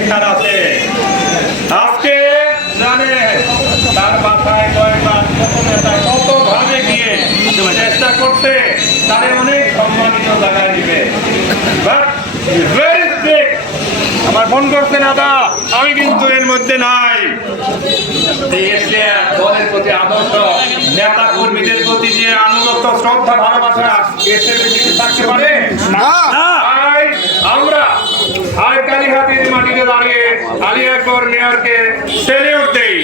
অঙ্গীকার আছে আজকে জানে, তার মাথায় কয়েকবার কত কত ভাবে গিয়ে চেষ্টা করতে তাদের অনেক সম্মানিত জায়গায় দিবে। আমার ফোন করছে দাদা আমি কিন্তু এর মধ্যে নাই। দলের প্রতি আদর্শ, নেতা কর্মীদের প্রতি যে আনুগত্য, শ্রদ্ধা, ভালোবাসা থাকতে পারে না তাই আমরা আর কালীহাতির মাটিতে আলিয়াকর মেয়রকে সেলিউট দেই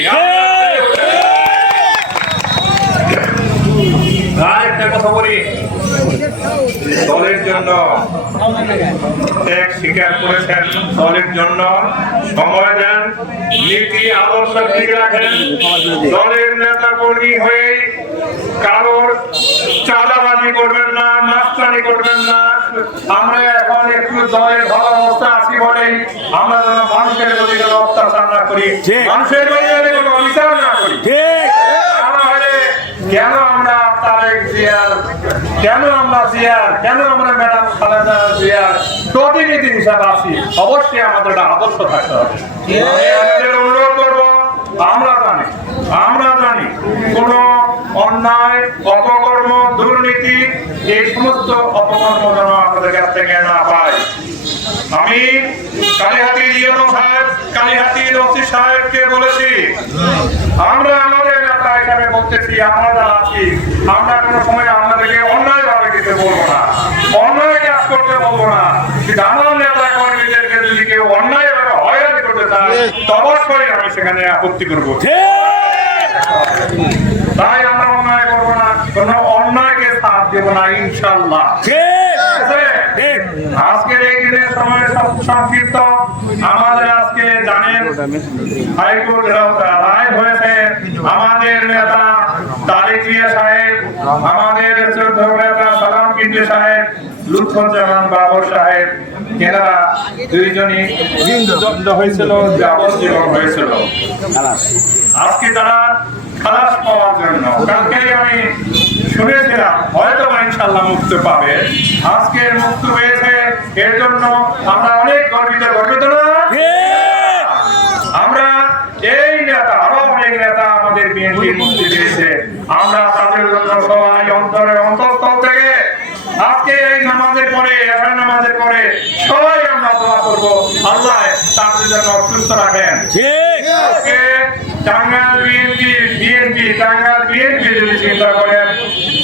দলের জন্য করেছেন। দলের জন্য সময় দেন। নীতি আদর্শ ঠিক রাখেন। দলের নেতা কর্মী হয়ে কারোর আমরা এখন একটু দলের ভালো অবস্থা আছি বলে আমরা যেন মানুষের প্রতি কোনো অত্যাচার না করি। মানুষের প্রতি যেন কোনো অবিচার না করি। কেন আমরা তারেক জিয়ার কেন আমরা জিয়ার কেন আমরা ম্যাডাম খালেদা জিয়ার প্রতিনিধি হিসাবে আছি? অবশ্যই আমাদের একটা আদর্শ থাকতে হবে। অনুরোধ করব আমরা জানি আমরা জানি কোন অন্যায় দুর্নীতি এই সমস্ত অপকর্ম যেন আমাদের কাছ থেকে না পায়। আমি কালীহাতির ইয়নো সাহেব কালীহাতির ওসি সাহেবকে বলেছি আমরা আমাদের নেতা হিসাবে বলতেছি আমরা আছি। আমরা কোনো সময় আপনাদেরকে অন্যায় ভাবে দিতে বলব না। অন্যায় কাজ করতে বলব না। আমার নেতা কর্মীদেরকে যদি কেউ অন্যায় ভাবে হয়রানি করতে চায় তো অবশ্যই আমি সেখানে আপত্তি করব। তাই আমরা অন্যায় করব না। কোনো দেবো না ইনশাল্লাহ ঠিক। আছে? ঠিক। আজকের এই দিনের সময় সংক্ষিপ্ত। আমাদের আজকে জানেন হাইকোর্ট রায় হয়েছে। আমাদের নেতা তারিক জিয়া সাহেব আমাদের শ্রদ্ধেয় নেতা সালাম কিন্ডি সাহেব লুৎফুজ্জামান বাবর সাহেব এনারা দুইজনই হয়েছিল যাবজ্জীবন হয়েছিল। আজকে তারা খালাস পাওয়ার জন্য। কালকে আমি শুনেছিলাম হয়তো বা ইনশাল্লাহ মুক্ত পাবে। আজকে মুক্ত হয়েছে এর জন্য আমরা অনেক গর্বিত গর্বিত না? আমরা এই নেতা আরও অনেক নেতা আমাদের বিএনপি মুক্তি আমরা তাদের জন্য সবাই অন্তরে অন্তঃস্থল থেকে আজকে এই নামাজের পরে নামাজের পরে সবাই আমরা দোয়া করব। আল্লাহ তাদের জন্য সুস্থ রাখেন। ঠিক। আজকে Tangail BNP BNP Tangail BNP যদি চিন্তা করেন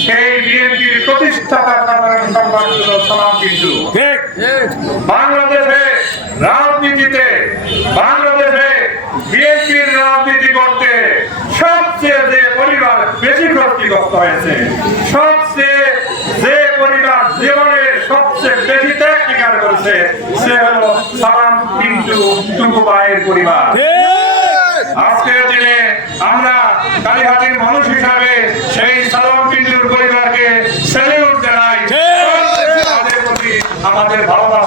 সেই বিএনপির প্রতিষ্ঠাতা সাধারণ সম্পাদক সালাম কিন্তু। ঠিক। বাংলাদেশে রাজনীতিতে বাংলাদেশে বিএনপির রাজনীতি করতে সবচেয়ে যে পরিবার বেশি ক্ষতিগ্রস্ত হয়েছে সবচেয়ে যে পরিবার জীবনের সবচেয়ে বেশি ত্যাগ স্বীকার করেছে সে হলো সালাম কিন্তু টুকুবাইয়ের পরিবার। আজকের দিনে আমরা কালীহাটির মানুষ হিসাবে সেই সালাম পিন্ডুর পরিবারকে স্যালিউট জানাই। তাদের প্রতি আমাদের ভালোবাসা।